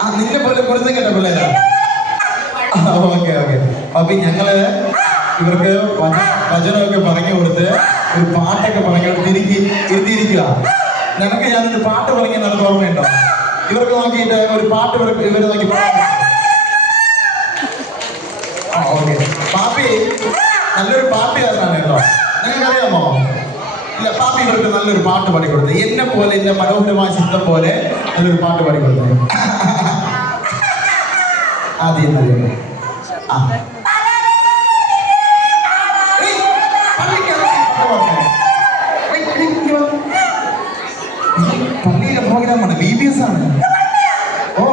ആ നിന്നെ പോലെ കുരുത്തം കേട്ട പിള്ളേരാ. Okay okay. അപ്പൊ ഞങ്ങൾ ഇവർക്ക് വച- വചനമൊക്കെ പറഞ്ഞു കൊടുത്ത് ഒരു പാട്ടൊക്കെ പറഞ്ഞു കൊടുത്ത് ഇരിക്കി ഇരുത്തിയിരിക്കുക. നിനക്ക് ഞാനൊരു പാട്ട് പറഞ്ഞു നല്ല ഓർമ്മയുണ്ടോ? ഇവർക്ക് നോക്കിയിട്ട് ഒരു പാട്ട് ഇവർക്ക് ഇവർ നോക്കി പാപ്പി ഓക്കെ. പാപ്പി നല്ലൊരു പാട്ടുകാരനാണ് കേട്ടോ. നിങ്ങൾക്കറിയാമോ? ഇല്ല പാപ്പി ഇവർക്ക് നല്ലൊരു പാട്ട് പാടിക്കൊടുത്തു എന്നെ പോലെ എന്റെ മനോഹരമായ ചിത്രം പോലെ നല്ലൊരു പാട്ട് പാടിക്കൊടുത്തു ഇങ്ങ് വാ. ഇത് പള്ളിയിലെ പ്രോഗ്രാമാണ് ബി ബി എസ് ആണ് ഓ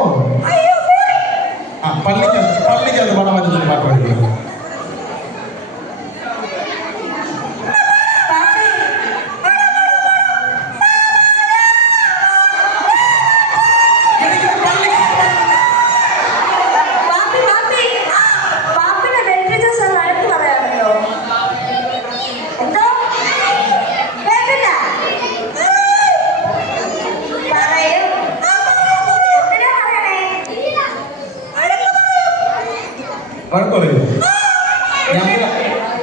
ആ പള്ളിക്കകത്ത് പള്ളിക്കകത്ത് പാടാൻ പറ്റുന്ന പാട്ട് പാടിക്കുക പാപ്പി, പാപ്പി. പാപ്പിനെ വെൽപ്പിച്ച സാർ വഴക്ക് പറയാറുണ്ടോ? എന്തോ? കേട്ടില്ല? പറയൂ. എന്തിനാ പറയണേ? വഴക്ക് പറയൂ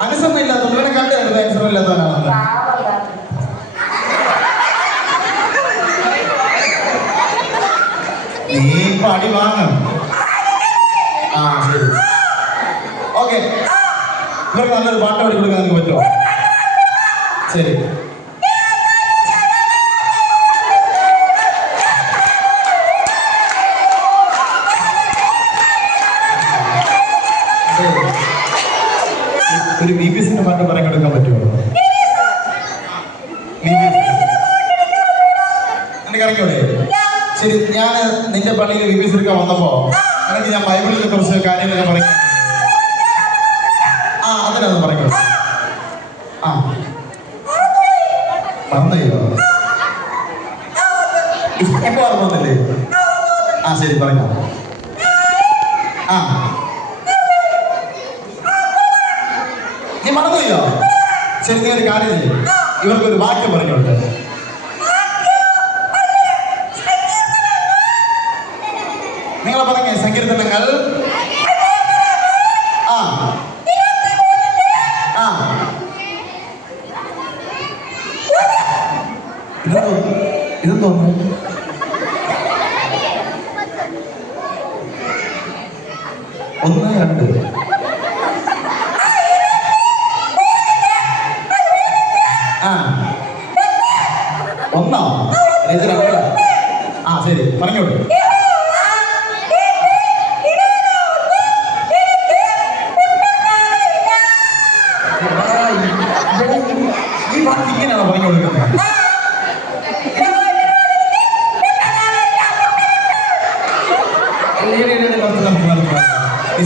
അനുസരണ ഇല്ലാത്തവൻ ഇവനെ കണ്ടായിരുന്നു ഇല്ലാത്തവനാണെന്ന് നീ ഇപ്പൊ അടി വാങ്ങും ആ ശരി. ഓക്കെ. ഇവർക്ക് നല്ലൊരു പാട്ട് പഠിക്കൊടുക്കാൻ നിങ്ങൾക്ക് പറ്റുമോ? ശരി. എനിക്ക് ഇറങ്ങിയോടെ ശരി ഞാൻ നിന്റെ പള്ളിയിൽ സി എടുക്കാൻ വന്നപ്പോ അല്ലെങ്കിൽ ഞാൻ ബൈബിളിനെ കുറച്ച് കാര്യങ്ങളൊക്കെ പറയും. ആ അതിനൊന്ന് പറഞ്ഞു ആ. മറന്നോ ഇപ്പൊ ഓർമ്മ വന്നില്ലേ? ആ ശരി പറഞ്ഞോ. ആ. നീ മറന്നുപോയോ? ശരി നീ ഒരു കാര്യം ചെയ്യും. ഇവർക്കൊരു വാക്യം പറഞ്ഞോട്ടെ നിങ്ങൾ പറഞ്ഞ സങ്കീർത്തനങ്ങൾ? ആ. ഇതെന്തോ? ഇതെന്തോ? ഒന്ന് രണ്ട്. ആ. ഒന്നോ? ഇത് രണ്ടോ? ആ ശരി. പറഞ്ഞോളൂ. വാക്ക് ഇങ്ങനെയാണോ പറഞ്ഞു കൊടുക്കുന്നത്?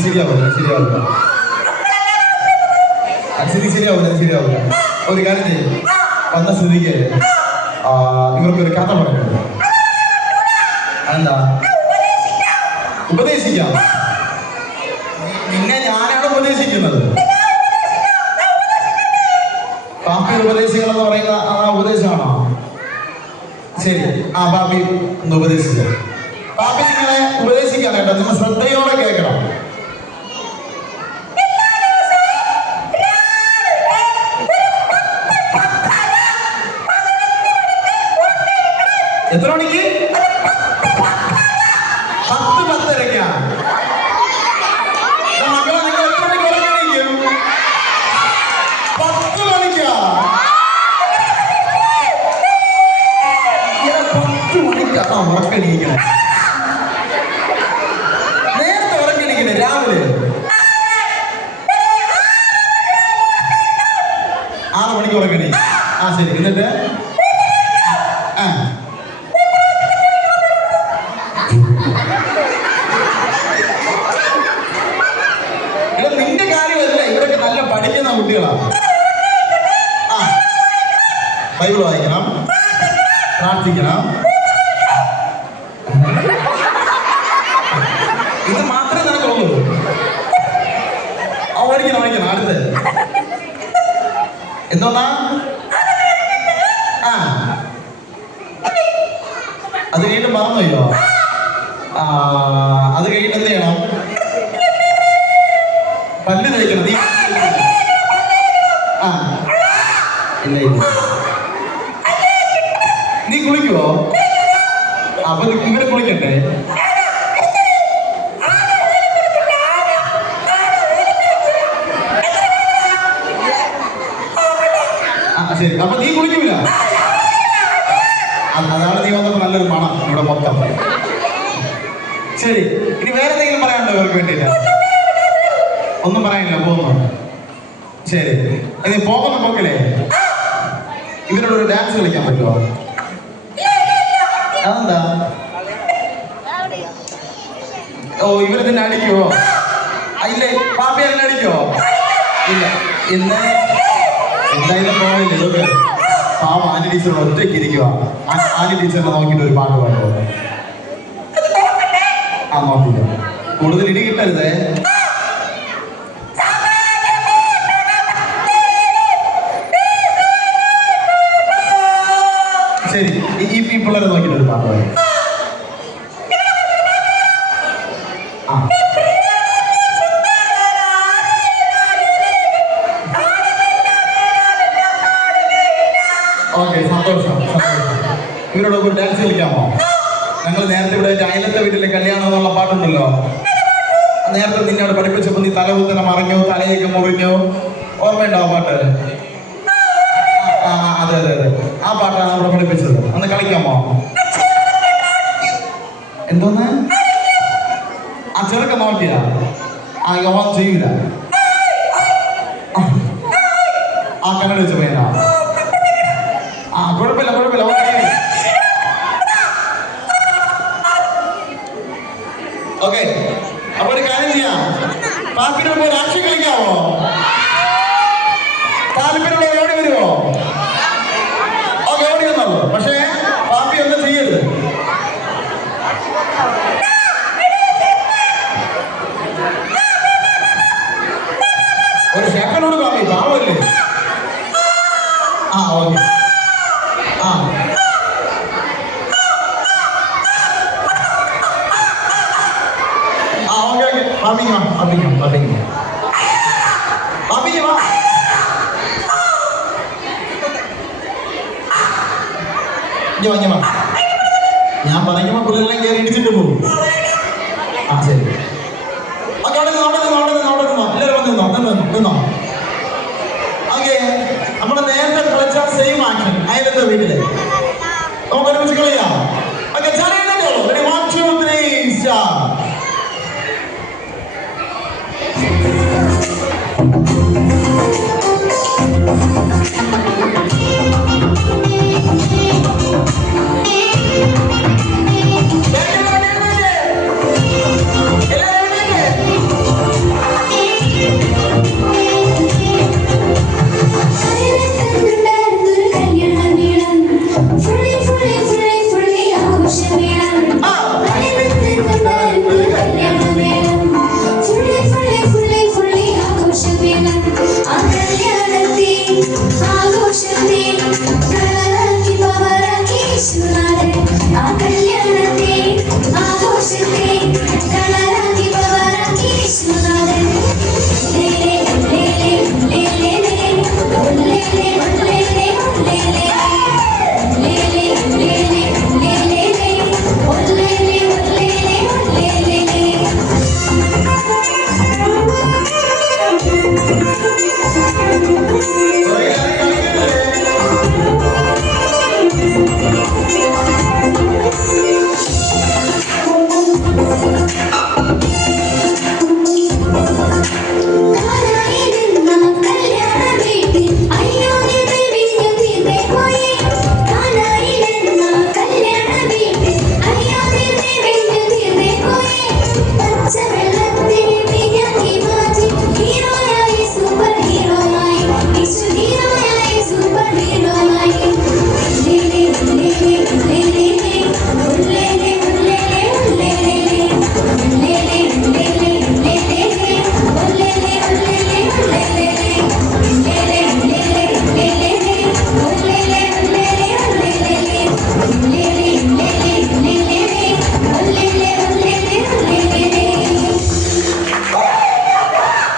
ശരിയാവില്ല ശരിയാവില്ല അത് ശരിയാവില്ല ശരിയാവില്ല ഒരു കാര്യം ചെയ്യും. വന്ന സ്ഥിതിക്ക് ഇവർക്കൊരു കഥ പറഞ്ഞു അതെന്താ? ഉപദേശിക്കാം. നിന്നെ ഞാനാണ് ഉപദേശിക്കുന്നത്. പാപ്പിയുടെ ഉപദേശങ്ങൾ എന്ന് പറയുന്ന ആ ഉപദേശമാണോ? ശരി. ആ പാപ്പി ഒന്ന് പാപ്പി നിങ്ങളെ ഉപദേശിക്കാൻ കേട്ടോ നിങ്ങൾ ആ ശരി എന്നിട്ട് ആ ഇവിടെ നിന്റെ കാര്യമല്ല ഇവരൊക്കെ നല്ല പഠിക്കുന്ന കുട്ടികളാണ് ആ. ബൈബിൾ വായിക്കണം. പ്രാർത്ഥിക്കണം ഇത് മാത്രമേ നിനക്കുള്ളൂ ആ ഓടിക്കണം ഓടിക്കണം അടുത്ത് എന്തോന്നാ ആ അത് വീണ്ടും മറന്നുല്ലോ ആ ആ, അത് കഴിഞ്ഞിട്ട് എന്ത് ചെയ്യണം പല്ല് തേക്കണം നീ ആ. നീ കുളിക്കുവോ? അപ്പൊ ഇവരെ കുളിക്കട്ടെ ശരി. അപ്പൊ നീ കുളിക്കൂല? അതാണ് നീ വന്നപ്പോ നല്ലൊരു മണം ഇവിടെ മൊത്തം. ശരി. ഇനി വേറെ എന്തെങ്കിലും പറയാനുണ്ടോ ഇവർക്ക് വേണ്ടിയിട്ട്? ഒന്നും പറയാനില്ല പോകുന്നു ശരി. ഇനി പോകുന്ന മക്കളെ ഇവരോട് ഒരു ഡാൻസ് കളിക്കാൻ പറ്റുമോ? അതെന്താ? ഓ ഇവർ തന്നെ അടിക്കുവോ? അല്ലേ പാപ്പി തന്നെ അടിക്കുവോ? ഇല്ല. ഇന്ന് എന്തായാലും പോകില്ല ഇതൊക്കെ. പാവം ആനി ടീച്ചർ ഒറ്റയ്ക്ക് ഇരിക്കുക ആനി ടീച്ചറിനെ നോക്കിയിട്ട് ഒരു പാട്ട് പാടുമോ ആ നോക്കില്ല കൂടുതൽ ഇടി കിട്ടരുതേ. നേരത്തെ നിന്നോട് പഠിപ്പിച്ചപ്പോൾ നീ തലകുത്തനം മറിഞ്ഞു തലയൊക്കെ മുറിഞ്ഞു? ഓർമ്മയുണ്ടോ ആ പാട്ട്? ആ, അതെ അതെ അതെ. ആ പാട്ടാണ് നമ്മൾ പഠിപ്പിച്ചത്. അന്ന് കളിക്കാമോ? എന്തോന്ന്? ആ ചെറുക്ക നോക്കിയാ ആ യോ ചെയ്യൂല. ആ, കണ്ണട വെച്ച ആ കുഴപ്പമില്ല കുഴപ്പമില്ല ഓൻ ചെയ്യും. ഓക്കെ അപ്പൊ ഒരു കാര്യം ചെയ്യാം പാപ്പിനോട് പോയി രാഷ്ട്രീയം കളിക്കാവോ താല്പര്യമുള്ള ഓടി വരുമോ ഓക്കെ ഓടി വന്നോളൂ പക്ഷേ പാപ്പി ഒന്നും ചെയ്യരുത് ഒരു സെക്കൻഡോട് പാപ്പി പാവല്ലേ? ആ ഓക്കെ. ആ. ആ ഓക്കെ ഓക്കെ. പാപ്പിക്ക് വാ പാപ്പിക്ക് പാപ്പിക്ക് പാപ്പിക്ക് വാ. ഇഞ്ഞ് വാ, ഇഞ്ഞ് വാ. ഞാൻ പറയുമ്പോൾ പിള്ളേരെല്ലാം കയറി ഇടിച്ചിട്ട് പോകും. ആ ശരി. നമ്മുടെ നേരത്തെ കളിച്ച സെയിം ആക്ഷൻ അയലത്തെ വീട്ടിൽ. നമുക്ക് ഒരുമിച്ച് കളിയാം.